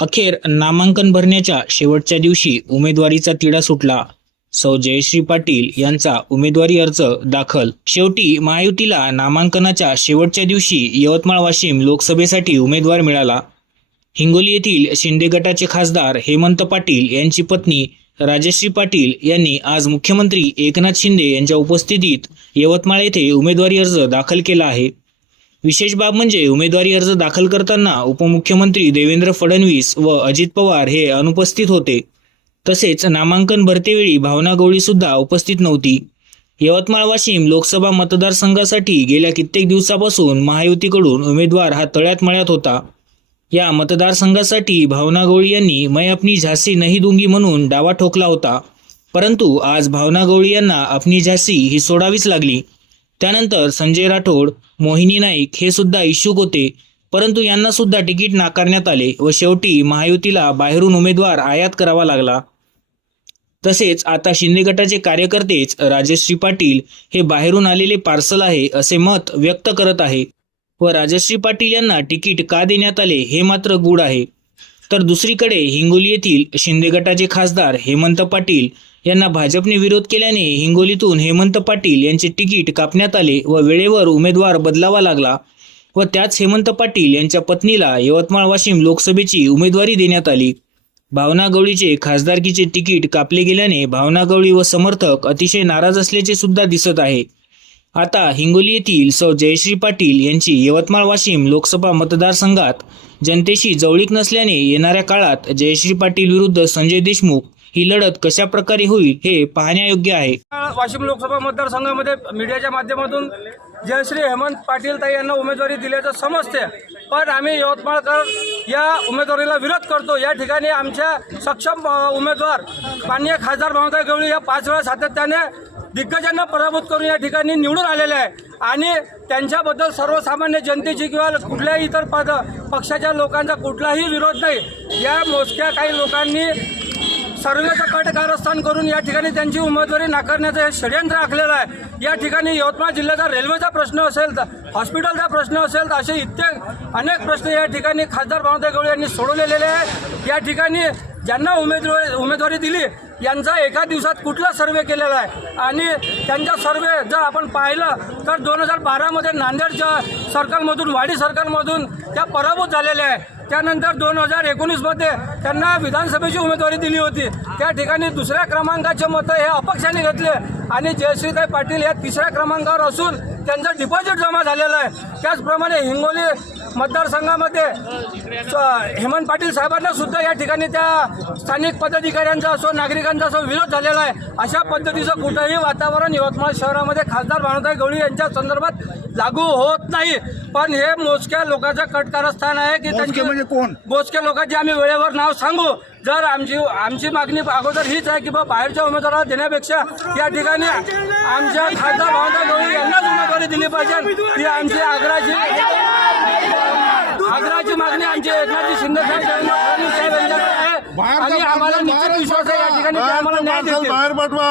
अखेर नामांकन भरण्याच्या शेवटच्या दिवशी उमेदवारीचा तिढा सुटला. सौ. जयश्री पाटील यांचा उमेदवारी अर्ज दाखल. शेवटी महायुतीला नामांकनाच्या शेवटच्या दिवशी यवतमाळ वाशिम लोकसभेसाठी उमेदवार मिळाला. हिंगोली येथील शिंदे गटाचे खासदार हेमंत पाटील यांची पत्नी राजश्री पाटील यांनी आज मुख्यमंत्री एकनाथ शिंदे यांच्या उपस्थितीत यवतमाळ येथे उमेदवारी अर्ज दाखल केला आहे. विशेष बाब म्हणजे उमेदवारी अर्ज दाखल करताना उपमुख्यमंत्री देवेंद्र फडणवीस व अजित पवार हे अनुपस्थित होते. तसेच नामांकन भरतेवेळी भावना गवळी सुद्धा उपस्थित नव्हती. यवतमाळ वाशिम लोकसभा मतदारसंघासाठी गेल्या कित्येक दिवसापासून महायुतीकडून उमेदवार हा तळ्यात मळ्यात होता. या मतदारसंघासाठी भावना गवळी यांनी मैं अपनी झासी नाही दुंगी म्हणून डावा ठोकला होता. परंतु आज भावना गवळी यांना अपनी झासी ही सोडावीच लागली. त्यानंतर संजय राठोड मोहिनी नाईक हे सुद्धा इच्छुक होते. परंतु यांना सुद्धा तिकीट नाकारण्यात आले व शेवटी महायुतीला बाहेरून उमेदवार आयात करावा लागला. तसेच आता शिंदे गटाचे कार्यकर्तेच राजश्री पाटील हे बाहेरून आलेले पार्सल आहे असे मत व्यक्त करत आहे. व राजश्री पाटील यांना तिकीट का देण्यात आले हे मात्र गूढ आहे. तर दुसरीकडे हिंगोली येथील शिंदे गटाचे खासदार हेमंत पाटील यांना भाजपने विरोध केल्याने हिंगोलीतून हेमंत पाटील यांचे तिकीट कापण्यात आले व वेळेवर उमेदवार बदलावा लागला व त्याच हेमंत पाटील यांच्या पत्नीला यवतमाळ वाशिम लोकसभेची उमेदवारी देण्यात आली. भावना गवळीचे खासदारकीचे तिकीट कापले गेल्याने भावना गवळी व समर्थक अतिशय नाराज असल्याचे सुद्धा दिसत आहे. आता हिंगोली येथील सौ जयश्री पाटील यांची यवतमाळ वाशिम लोकसभा मतदारसंघात जनतेशी जवळीक नसल्याने येणाऱ्या काळात जयश्री पाटील विरुद्ध संजय देशमुख ही लढत कशा प्रकारे होईल हे पाहण्यायोग्य आहे. वाशिम लोकसभा मतदारसंघामध्ये मीडियाच्या माध्यमातून जयश्री हेमंत पाटील ताई यांना उमेदवारी दिल्याचं समजते. पण आम्ही यवतमाळकर या उमेदवारीला विरोध करतो. या ठिकाणी आमच्या सक्षम उमेदवार माननीय खासदार ममता गवळी या पाच वेळा सातत्याने दिग्गजांना पराभूत करून या ठिकाणी निवडून आलेले आहे. आणि त्यांच्याबद्दल सर्वसामान्य जनतेची किंवा कुठल्याही इतर पद पक्षाच्या लोकांचा कुठलाही विरोध नाही. या मोजक्या काही लोकांनी सर्वेचं कट कारस्थान करून या ठिकाणी त्यांची उमेदवारी नाकारण्याचं हे षडयंत्र आखलेलं आहे. या ठिकाणी यवतमाळ जिल्ह्याचा रेल्वेचा प्रश्न असेल तर हॉस्पिटलचा प्रश्न असेल तर असे इत्येक अनेक प्रश्न या ठिकाणी खासदार भावते गवळी यांनी सोडवलेले आहे. या ठिकाणी ज्यांना उमेदवारी उमेदवारी दिली यांचा एका दिवसात कुठला सर्वे केलेला आहे? आणि त्यांचा सर्वे जर आपण पाहिलं तर दोन हजार बारामध्ये नांदेडच्या सर्कलमधून वाडी सर्कलमधून त्या पराभूत झालेल्या आहे. त्यानंतर दोन हजार एकोणीसमध्ये त्यांना विधानसभेची उमेदवारी दिली होती. त्या ठिकाणी दुसऱ्या क्रमांकाचे मतं हे अपक्षाने घेतले. आणि जयश्रीताई पाटील या तिसऱ्या क्रमांकावर असून त्यांचं डिपॉझिट जमा झालेलं आहे. त्याचप्रमाणे हिंगोली मतदारसंघामध्ये हेमंत पाटील साहेबांना सुद्धा या ठिकाणी त्या स्थानिक पदाधिकाऱ्यांचा असो नागरिकांचा असो विरोध झालेला आहे. अशा पद्धतीचं कुठंही वातावरण यवतमाळ शहरामध्ये खासदार भानुताई गवळी यांच्या संदर्भात लागू होत नाही. पण हे मोजक्या लोकांचं कटकारस्थान आहे की मोजके म्हणजे कोण? मोजक्या लोकांची आम्ही वेळेवर नाव सांगू. जर आमची आमची मागणी अगोदर हीच आहे की बा बाहेरच्या उमेदवाराला देण्यापेक्षा या ठिकाणी आमच्या खासदार भावना गवळी पाहिजे ही आमची आग्राची आग्राची मागणी आमची एकनाथजी शिंदे साहेब देवेंद्र फडणवीस साहेब यांच्याकडे आहे? आणि आम्हाला निश्चित विश्वास आहे या ठिकाणी ते आम्हाला न्याय देतील. बाहेर पाठवा.